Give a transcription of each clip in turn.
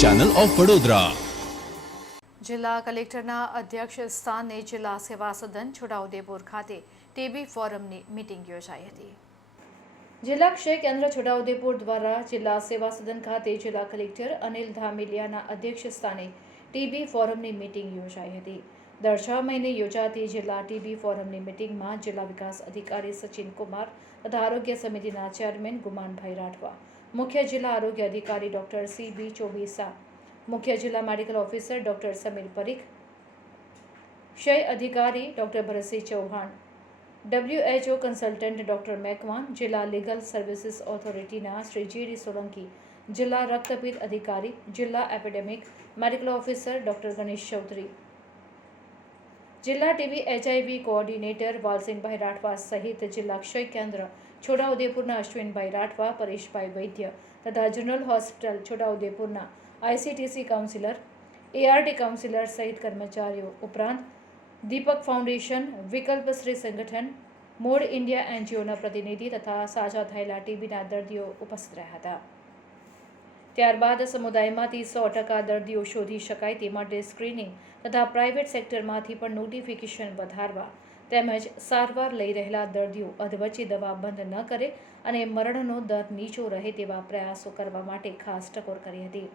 Channel of Vadodara જિલ્લા કલેક્ટરના અધ્યક્ષ સ્થાને જિલ્લા સેવા સદન છોટાઉદેપુર ખાતે ટીબી ફોરમની મિટિંગ યોજાઈ હતી. જિલ્લા ક્ષય કેન્દ્ર છોટાઉદેપુર દ્વારા જિલ્લા સેવા સદન ખાતે જિલ્લા કલેક્ટર અનિલ ધામેલિયાના અધ્યક્ષ સ્થાને ટીબી ફોરમની મિટિંગ યોજાઈ હતી. દર છ મહિને યોજાતી જિલ્લા ટીબી ફોરમની મિટિંગમાં જિલ્લા વિકાસ અધિકારી સચિન કુમાર, તથા આરોગ્ય સમિતિના ચેરમેન ગુમાનભાઈ રાઠવા મુખ્ય જિલ્લા આરોગ્ય અધિકારી ડોક્ટર સી બી ચોવીસા મુખ્ય જિલ્લા medical officer doctor Samir Parikh ક્ષય અધિકારી doctor Bharatsinh Chauhan W H O consultant doctor Macwan જિલ્લા લીગલ સર્વિસીસ ઓથોરિટીના શ્રી જીડી સોલંકી જિલ્લા રક્તપિત્ત અધિકારી જિલ્લા epidemic medical officer doctor Ganesh Chaudhary જિલ્લા TB HIV coordinator Valsinhbhai Rathva સહિત જિલ્લા ક્ષય કેન્દ્ર છોટાઉદેપુરના અશ્વિનભાઈ રાઠવા, પરેશભાઈ વૈદ્ય તથા જનરલ હોસ્પિટલ છોટાઉદેપુરના આઈસીટીસી કાઉન્સિલર, એઆરટી કાઉન્સિલર સહિત કર્મચારીઓ ઉપરાંત દીપક ફાઉન્ડેશન વિકલ્પશ્રી સંગઠન, મોડ ઇન્ડિયા એનજીઓના પ્રતિનિધિ તથા સાજા થયેલા ટીબીના દર્દીઓ ઉપસ્થિત રહ્યા હતા. ત્યારબાદ સમુદાયમાંથી સો ટકા દર્દીઓ શોધી શકાય તે માટે સ્ક્રીનિંગ તથા પ્રાઇવેટ સેક્ટરમાંથી પણ નોટિફિકેશન વધારવા તેમજ સારવાર લઈ રહેલા દર્દીઓ અધવચ્ચે દવા બંધ ન કરે અને મરણનો દર નીચો રહે તેવા પ્રયાસો કરવા માટે ખાસ ટકોર કરી હતી.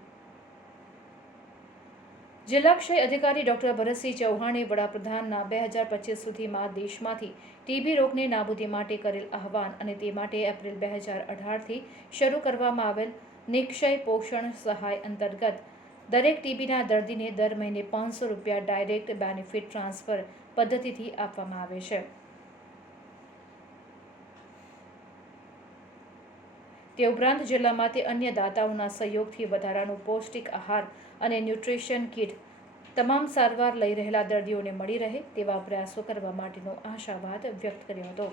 જિલ્લા ક્ષય અધિકારી ડોક્ટર ભરતસિંહ ચૌહાણે વડાપ્રધાનના બે હજાર પચીસ સુધીમાં દેશમાંથી ટીબી રોગને નાબૂદી માટે કરેલ આહવાન અને તે માટે એપ્રિલ બે હજાર અઢારથી શરૂ કરવામાં આવેલ નિક્ષય પોષણ સહાય અંતર્ગત દરેક ટીબીના દર્દીને દર મહિને પાંચસો રૂપિયા ડાયરેક્ટ બેનિફિટ ટ્રાન્સફર પદ્ધતિથી આપવામાં આવે છે. તે ઉપરાંત જિલ્લામાંથી અન્ય દાતાઓના સહયોગથી વધારાનું પૌષ્ટિક આહાર અને ન્યુટ્રિશન કીટ તમામ સારવાર લઈ રહેલા દર્દીઓને મળી રહે તેવા પ્રયાસો કરવા માટેનો આશાવાદ વ્યક્ત કર્યો હતો.